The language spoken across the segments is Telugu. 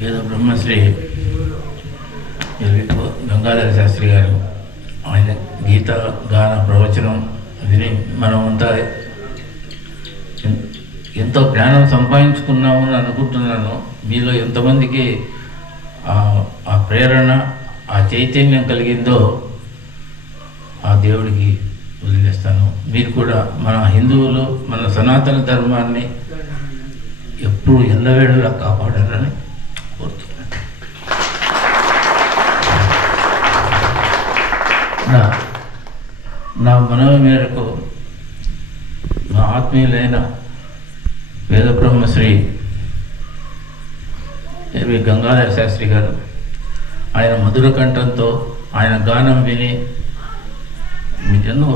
వేద బ్రహ్మశ్రీ గంగాధర శాస్త్రి గారు ఆయన గీత గాన ప్రవచనం విని మనమంతా ఎంతో జ్ఞానం సంపాదించుకున్నామని అనుకుంటున్నాను. మీలో ఎంతమందికి ఆ ప్రేరణ, ఆ చైతన్యం కలిగిందో ఆ దేవుడికి వదిలేస్తాను. మీరు కూడా మన హిందువులు, మన సనాతన ధర్మాన్ని ఎప్పుడు ఎల్లవేళలా కాపాడాలని కోరుతున్నాను. నా మనవి మేరకు మా ఆత్మీయులైన వేద బ్రహ్మశ్రీ గంగాధర శాస్త్రి గారు ఆయన మధుర కంఠంతో ఆయన గానం విని మీకెన్నో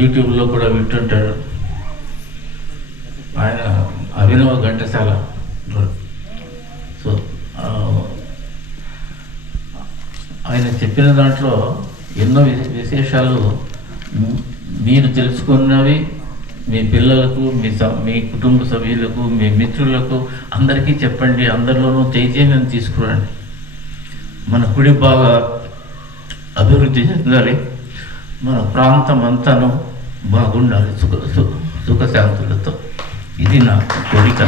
యూట్యూబ్లో కూడా వింటుంటారు. ఆయన అభినవ ఘంటసాల. సో ఆయన చెప్పిన దాంట్లో ఎన్నో విశేషాలు మీరు తెలుసుకున్నవి మీ పిల్లలకు, మీ కుటుంబ సభ్యులకు, మీ మిత్రులకు అందరికీ చెప్పండి. అందరిలోనూ చైతన్యం తీసుకురండి. మన గుడి బాగా అభివృద్ధి చెందాలి, మన ప్రాంతం అంతాను బాగుండాలి సుఖశాంతులతో. ఇది నా కోరిక.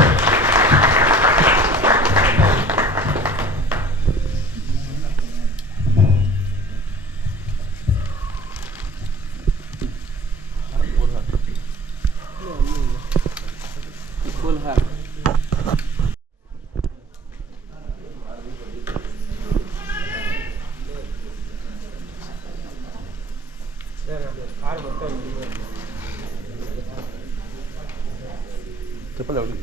చెప్పండి.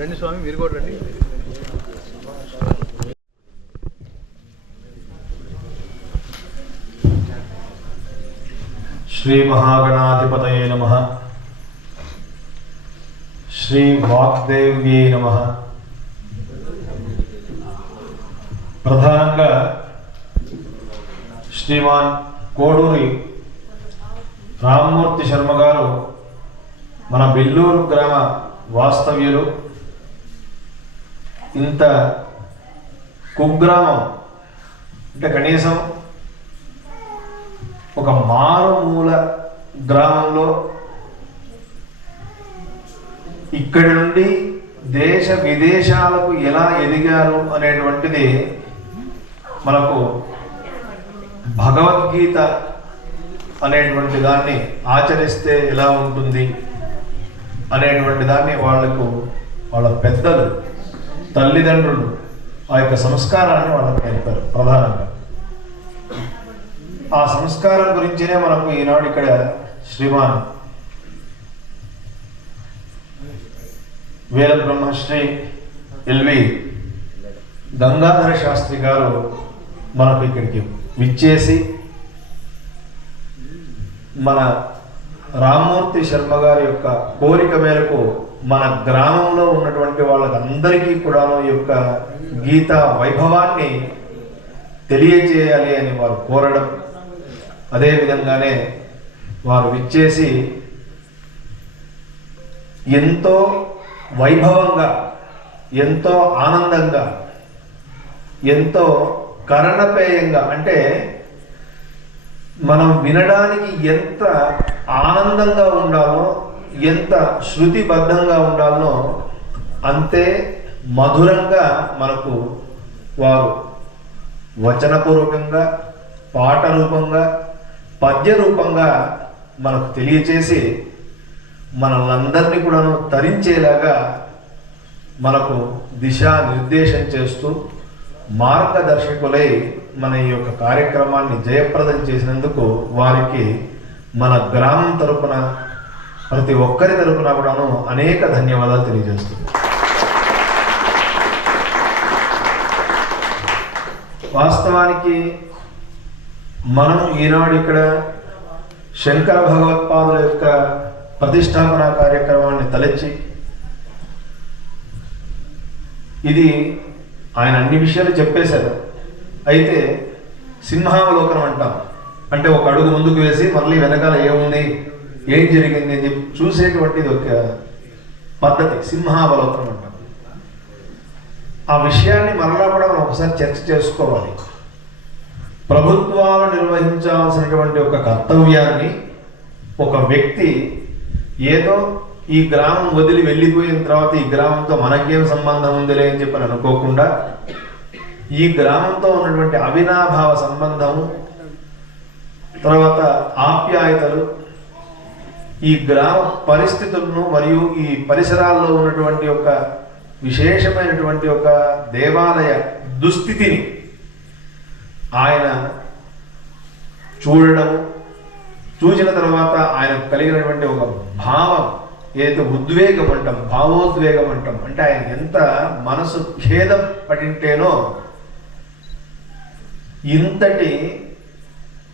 రండి స్వామి, మీరు కూడా రండి. శ్రీ మహాగణాధిపతయే నమః. శ్రీ వాగ్దేవ్యే నమః. ప్రధానంగా శ్రీమాన్ కోడూరి రామ్మూర్తి శర్మ గారు మన బెల్లూరు గ్రామ వాస్తవ్యులు. ఇంత కుగ్రామం అంటే కనీసం ఒక మారుమూల గ్రామంలో ఇక్కడి నుండి దేశ విదేశాలకు ఎలా ఎదిగారు అనేటువంటిది మనకు భగవద్గీత అనేటువంటి దాన్ని ఆచరిస్తే ఎలా ఉంటుంది అనేటువంటి దాన్ని వాళ్ళ పెద్దలు, తల్లిదండ్రులు ఆ యొక్క సంస్కారాన్ని వాళ్ళకి నేర్పారు. ప్రధానంగా ఆ సంస్కారం గురించినే మనకు ఈనాడు ఇక్కడ శ్రీమాన్ వేద బ్రహ్మశ్రీ ఎల్వి గంగాధర శాస్త్రి గారు మనకు ఇక్కడికి విచ్చేసి మన రామ్మూర్తి శర్మ గారి యొక్క కోరిక మేరకు మన గ్రామంలో ఉన్నటువంటి వాళ్ళకందరికీ కూడా ఈ యొక్క గీత వైభవాన్ని తెలియజేయాలి అని వారు కోరడం, అదేవిధంగానే వారు విచ్చేసి ఎంతో వైభవంగా, ఎంతో ఆనందంగా, ఎంతో కర్ణపేయంగా, అంటే మనం వినడానికి ఎంత ఆనందంగా ఉండాలో, ఎంత శృతిబద్ధంగా ఉండాలో అంతే మధురంగా మనకు వారు వచనపూర్వకంగా, పాట రూపంగా, పద్య రూపంగా మనకు తెలియచేసి మనల్ని కూడాను తరించేలాగా మనకు దిశానిర్దేశం చేస్తూ మార్గదర్శకులై మన ఈ యొక్క కార్యక్రమాన్ని జయప్రదం చేసినందుకు వారికి మన గ్రామం తరపున ప్రతి ఒక్కరి తరపున కూడాను అనేక ధన్యవాదాలు తెలియజేస్తుంది. వాస్తవానికి మనం ఈనాడు ఇక్కడ శంకర భగవత్పాదుల యొక్క ప్రతిష్టాపన కార్యక్రమాన్ని తలెచ్చి, ఇది ఆయన అన్ని విషయాలు చెప్పేశారు. అయితే సింహావలోకనం అంటాం, అంటే ఒక అడుగు ముందుకు వేసి మళ్ళీ వెనకాల ఏముంది, ఏం జరిగింది అని చెప్పి చూసేటువంటిది ఒక పద్ధతి, సింహావలోకనం అంటాం. ఆ విషయాన్ని మరలా కూడా మనం ఒకసారి చర్చ చేసుకోవాలి. ప్రభుత్వాలు నిర్వహించాల్సినటువంటి ఒక కర్తవ్యాన్ని ఒక వ్యక్తి ఏదో ఈ గ్రామం వదిలి వెళ్ళిపోయిన తర్వాత ఈ గ్రామంతో మనకేం సంబంధం ఉందిలే అని చెప్పని అనుకోకుండా, ఈ గ్రామంతో ఉన్నటువంటి అవినాభావ సంబంధము, తర్వాత ఆప్యాయతలు, ఈ గ్రామ పరిస్థితులను మరియు ఈ పరిసరాల్లో ఉన్నటువంటి ఒక విశేషమైనటువంటి ఒక దేవాలయ దుస్థితిని ఆయన చూడడం, చూసిన తర్వాత ఆయన కలిగినటువంటి ఒక భావం, ఏదైతే ఉద్వేగం అంటాం, భావోద్వేగం అంటాం, అంటే ఆయన ఎంత మనసు ఖేదం పడింటేనో ఇంతటి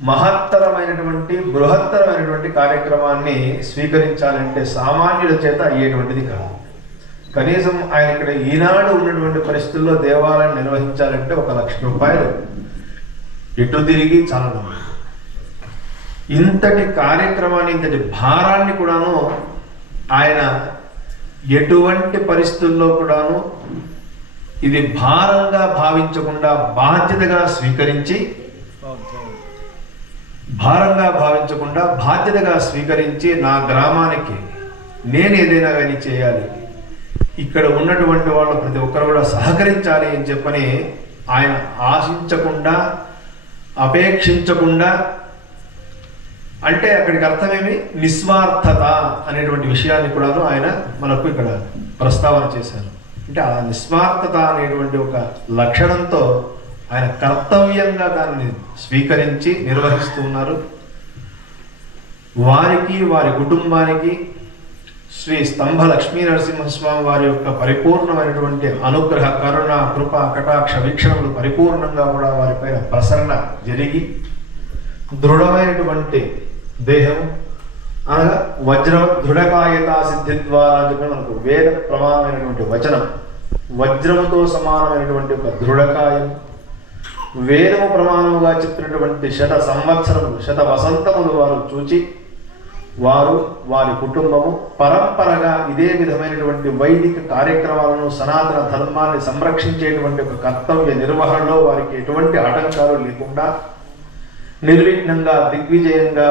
మహత్తరమైనటువంటి బృహత్తరమైనటువంటి కార్యక్రమాన్ని స్వీకరించాలంటే సామాన్యుల చేత అయ్యేటువంటిది కాదు. కనీసం ఆయన ఇక్కడ ఈనాడు ఉన్నటువంటి పరిస్థితుల్లో దేవాలయం నిర్వహించాలంటే 1 లక్ష రూపాయలు ఎటు తిరిగి చాలదు. ఇంతటి కార్యక్రమాన్ని, ఇంతటి భారాన్ని కూడాను ఆయన ఎటువంటి పరిస్థితుల్లో కూడాను ఇది భారంగా భావించకుండా బాధ్యతగా స్వీకరించి నా గ్రామానికి నేను ఏదైనా కానీ చేయాలి, ఇక్కడ ఉన్నటువంటి వాళ్ళు ప్రతి ఒక్కరు కూడా సహకరించాలి అని చెప్పని ఆయన ఆశించకుండా, అపేక్షించకుండా, అంటే అక్కడికి అర్థమేమి, నిస్వార్థత అనేటువంటి విషయాన్ని కూడా ఆయన మనకు ఇక్కడ ప్రస్తావన చేశారు. అంటే ఆ నిస్వార్థత అనేటువంటి ఒక లక్షణంతో ఆయన కర్తవ్యంగా దాన్ని స్వీకరించి నిర్వహిస్తూ ఉన్నారు. వారికి, వారి కుటుంబానికి శ్రీ స్తంభ లక్ష్మీ నరసింహస్వామి వారి యొక్క పరిపూర్ణమైనటువంటి అనుగ్రహ, కరుణ, కృప, కటాక్ష వీక్షణములు పరిపూర్ణంగా కూడా వారిపైన ప్రసరణ జరిగి దృఢమైనటువంటి దేహం అనగా వజ్ర దృఢకాయత సిద్ధి ద్వారా అని చెప్పి మనకు వేద ప్రమాణమైనటువంటి వచనం, వజ్రముతో సమానమైనటువంటి ఒక దృఢకాయం, వేదము ప్రమాణముగా చెప్పినటువంటి 100 సంవత్సరములు 100 వసంతములు వారు చూచి, వారు, వారి కుటుంబము పరంపరగా ఇదే విధమైనటువంటి వైదిక కార్యక్రమాలను, సనాతన ధర్మాన్ని సంరక్షించేటువంటి ఒక కర్తవ్య నిర్వహణలో వారికి ఎటువంటి ఆటంకాలు లేకుండా నిర్విఘ్నంగా, దిగ్విజయంగా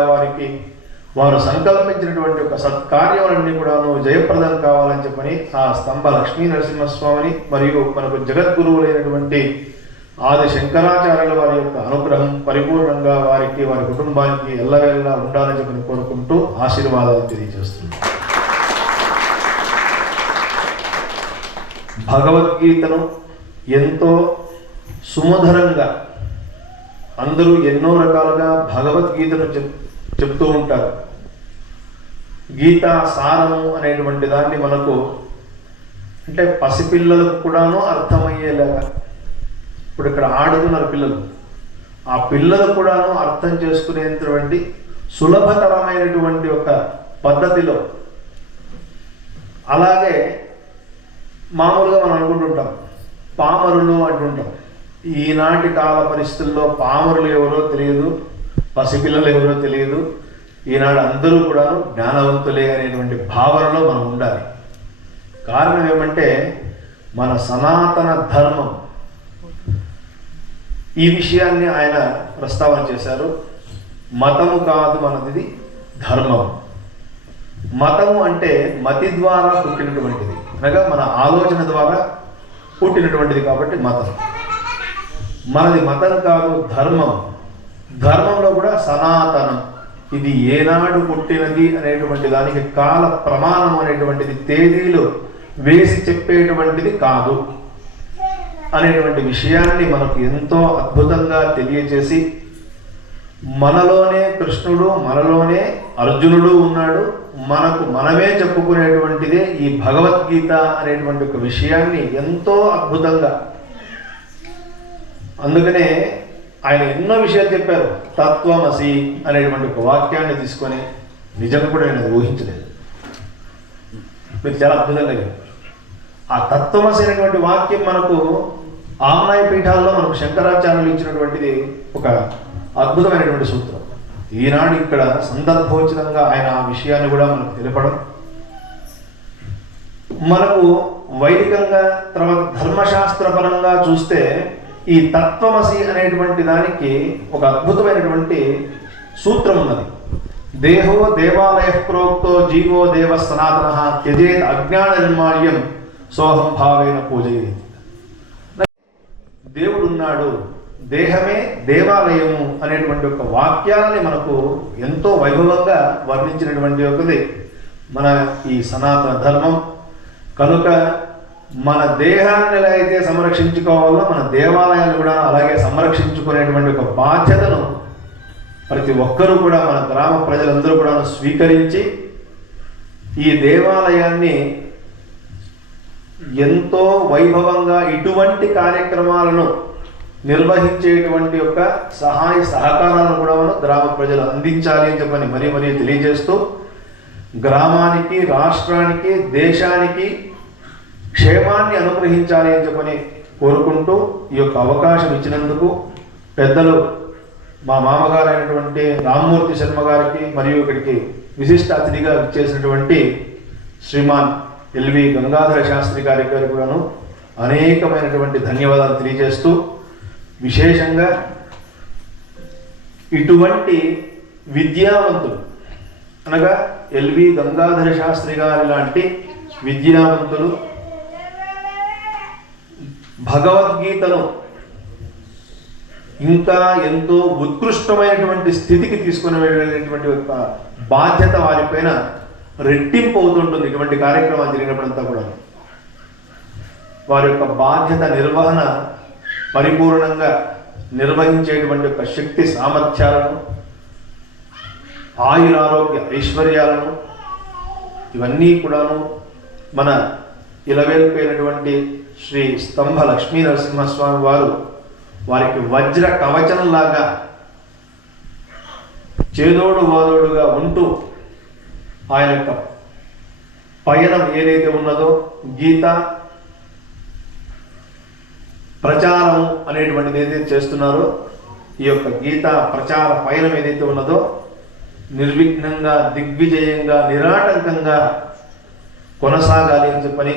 వారు సంకల్పించినటువంటి ఒక సత్కార్యములన్నీ కూడాను జయప్రదం కావాలని చెప్పని ఆ స్తంభ లక్ష్మీ నరసింహస్వామిని మరియు మనకు జగద్గురువులైనటువంటి ఆది శంకరాచార్యుల వారి యొక్క అనుగ్రహం పరిపూర్ణంగా వారికి, వారి కుటుంబానికి ఎల్లవేళలా ఉండాలని చెప్పని కోరుకుంటూ ఆశీర్వాదాలు తెలియజేస్తున్నాను. భగవద్గీతను ఎంతో సుమధురంగా అందరూ ఎన్నో రకాలుగా భగవద్గీతను చెప్తూ ఉంటారు. గీతా సారము అనేటువంటి దాన్ని మనకు అంటే పసిపిల్లలకు కూడాను అర్థమయ్యేలాగా, ఇప్పుడు ఇక్కడ ఆడుతున్నారు పిల్లలు, ఆ పిల్లలు కూడాను అర్థం చేసుకునేటువంటి సులభతరమైనటువంటి ఒక పద్ధతిలో, అలాగే మామూలుగా మనం అనుకుంటుంటాం పామరులు అంటుంటాం. ఈనాటి కాల పరిస్థితుల్లో పామరులు ఎవరో తెలియదు, పసిపిల్లలు ఎవరో తెలియదు. ఈనాడు అందరూ కూడా జ్ఞానవంతులే అనేటువంటి భావనలో మనం ఉండాలి. కారణం ఏమంటే మన సనాతన ధర్మం, ఈ విషయాన్ని ఆయన ప్రస్తావన చేశారు. మతము కాదు మనది, ధర్మం. మతము అంటే మతి ద్వారా పుట్టినటువంటిది, అనగా మన ఆలోచన ద్వారా పుట్టినటువంటిది కాబట్టి మతం. మనది మతం కాదు, ధర్మం. ధర్మంలో కూడా సనాతనం, ఇది ఏనాడు పుట్టినది అనేటువంటి దానికి కాల ప్రమాణం అనేటువంటిది తేదీలు వేసి చెప్పేటువంటిది కాదు అనేటువంటి విషయాన్ని మనకు ఎంతో అద్భుతంగా తెలియజేసి, మనలోనే కృష్ణుడు, మనలోనే అర్జునుడు ఉన్నాడు, మనకు మనమే చెప్పుకునేటువంటిదే ఈ భగవద్గీత అనేటువంటి ఒక విషయాన్ని ఎంతో అద్భుతంగా. అందుకనే ఆయన ఎన్నో విషయాలు చెప్పారు. తత్వమసి అనేటువంటి ఒక వాక్యాన్ని తీసుకొని నిజంగా కూడా నేను ఊహించలేదు. మీరు చాలా అద్భుతంగా చెప్పారు. ఆ తత్వమసి అనేటువంటి వాక్యం మనకు ఆమ్నాయ పీఠాల్లో మనకు శంకరాచార్యులు ఇచ్చినటువంటిది ఒక అద్భుతమైనటువంటి సూత్రం. ఈనాడు ఇక్కడ సందర్భోచితంగా ఆయన ఆ విషయాన్ని కూడా మనకు తెలపడం, మనకు వైదికంగా తర్వాత ధర్మశాస్త్రపరంగా చూస్తే ఈ తత్వమసి అనేటువంటి దానికి ఒక అద్భుతమైనటువంటి సూత్రం ఉన్నది. దేహో దేవాలయ ప్రోక్తో జీవో దేవ సనాతన త్యజేత్ అజ్ఞాన నిర్మాల్యం సోహం భావేన పూజయేత్. దేవుడు ఉన్నాడు, దేహమే దేవాలయము అనేటువంటి ఒక వాక్యాలని మనకు ఎంతో వైభవంగా వర్ణించినటువంటి ఒకది మన ఈ సనాతన ధర్మం. కనుక మన దేహాన్ని ఎలా అయితే సంరక్షించుకోవాలో మన దేవాలయాన్ని కూడా అలాగే సంరక్షించుకునేటువంటి ఒక బాధ్యతను ప్రతి ఒక్కరూ కూడా మన గ్రామ ప్రజలందరూ కూడా స్వీకరించి ఈ దేవాలయాన్ని ఎంతో వైభవంగా ఇటువంటి కార్యక్రమాలను నిర్వహించేటువంటి యొక్క సహాయ సహకారాలను కూడా మనం గ్రామ ప్రజలు అందించాలి అని చెప్పని మరీ మరీ తెలియజేస్తూ, గ్రామానికి, రాష్ట్రానికి, దేశానికి క్షేమాన్ని అనుగ్రహించాలి అని చెప్పని కోరుకుంటూ ఈ యొక్క అవకాశం ఇచ్చినందుకు పెద్దలు మా మామగారు అయినటువంటి రామ్మూర్తి శర్మ గారికి మరియు ఇక్కడికి విశిష్ట అతిథిగా ఇచ్చేసినటువంటి శ్రీమాన్ ఎల్వి గంగాధర శాస్త్రి గారి కూడాను అనేకమైనటువంటి ధన్యవాదాలు తెలియజేస్తూ, విశేషంగా ఇటువంటి విద్యావంతులు అనగా ఎల్వి గంగాధర శాస్త్రి గారి లాంటి విద్యావంతులు భగవద్గీతను ఇంకా ఎంతో ఉత్కృష్టమైనటువంటి స్థితికి తీసుకుని వెళ్ళేటువంటి ఒక బాధ్యత వారిపైన రెట్టింపు అవుతుంటుంది. ఇటువంటి కార్యక్రమాలు జరిగినప్పుడంతా కూడా వారి యొక్క బాధ్యత నిర్వహణ పరిపూర్ణంగా నిర్వహించేటువంటి ఒక శక్తి సామర్థ్యాలను, ఆయురారోగ్య ఐశ్వర్యాలను ఇవన్నీ కూడాను మన ఇలవేల్పోయినటువంటి శ్రీ స్తంభ లక్ష్మీ నరసింహస్వామి వారు వారికి వజ్ర కవచంలాగా చేదోడు వాదోడుగా ఉంటూ ఆయన యొక్క పయనం ఏదైతే ఉన్నదో గీత ప్రచారం అనేటువంటిది ఏదైతే చేస్తున్నారో ఈ యొక్క గీత ప్రచార పయనం ఏదైతే ఉన్నదో నిర్విఘ్నంగా, దిగ్విజయంగా, నిరాటంకంగా కొనసాగాలి అని చెప్పని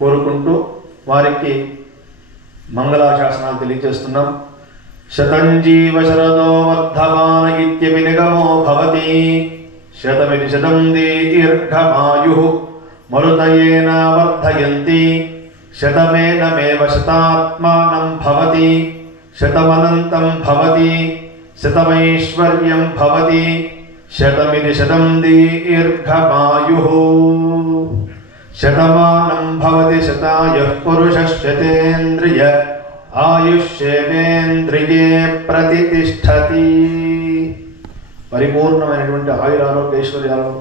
కోరుకుంటూ వారికి మంగళాశాసనాలు తెలియజేస్తున్నాం. శతంజీవ శరదో వర్ధమాన ఇత్యపి నిగమో భవతి శతమితి శతం దీర్ఘమాయు మరుతయేన వర్ధయంతి శతమేనమేవ శతాత్మానం భవతి శతమనంతం భవతి శతమైశ్వర్యం భవతి శతమితి శతం దీర్ఘమాయు శతమానం భవతి శతాయుః పురుషః శతేంద్రియ ఆయుష్యేవేంద్రియే ప్రతిష్ఠతి. పరిపూర్ణమైనటువంటి ఆయురారోగ్యేశ్వర్యాలను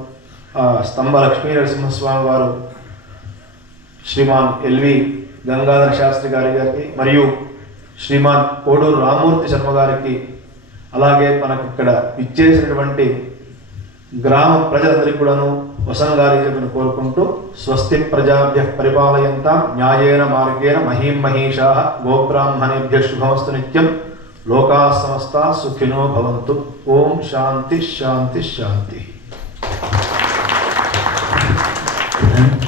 ఆ స్తంభ లక్ష్మీ నరసింహస్వామి వారు శ్రీమాన్ ఎల్వి గంగాధర శాస్త్రి గారికి మరియు శ్రీమాన్ కోడూరు రామ్మూర్తి శర్మ గారికి అలాగే మనకి ఇక్కడ ఇచ్చేసినటువంటి గ్రామ ప్రజలందరికీ కూడాను వసంగాలి చెప్పని కోరుకుంటూ స్వస్తి ప్రజాభ్యః పరిపాలయంతాం న్యాయేన మార్గేణ మహీం మహీషాః గోబ్రాహ్మణేభ్యః శుభమస్తు నిత్యం లోకాః సమస్తాః సుఖినో భవంతు. ఓం శాంతి శాంతి శాంతి.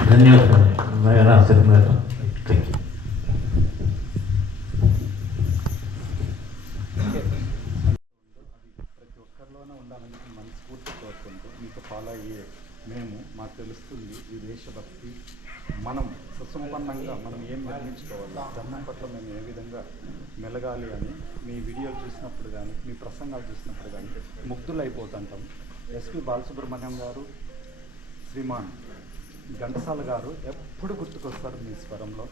ధన్యవాదాలు. Thank you. ప్రతి ఒక్కరిలోనే ఉండాలని మనస్ఫూర్తి కోరుకుంటూ మీకు ఫాలో అయ్యే మేము మాకు తెలుస్తుంది ఈ దేశభక్తి, మనం సుసంపన్నంగా మనం ఏం నిర్మించుకోవాలి, ధర్మం పట్ల మేము ఏ విధంగా మెలగాలి అని మీ వీడియోలు చూసినప్పుడు కానీ మీ ప్రసంగాలు చూసినప్పుడు కానీ ముగ్ధులైపోతుంటాం. ఎస్పి బాలసుబ్రహ్మణ్యం గారు, శ్రీమాన్ ఘంటసాల గారు ఎప్పుడు గుర్తుకొస్తారు మీ స్వరంలో.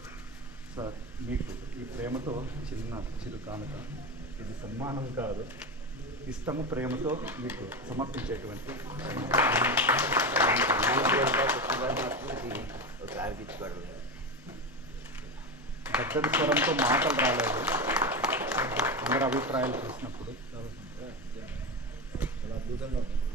సార్ మీకు ఈ ప్రేమతో చిన్న చిరు కానుక, ఇది సన్మానం కాదు, ఇష్టము ప్రేమతో మీకు సమర్పించేటువంటి పెద్దది స్వరంతో మాటలు రాలేదు అందరి అభిప్రాయాలు చూసినప్పుడు చాలా అద్భుతంగా ఉంది.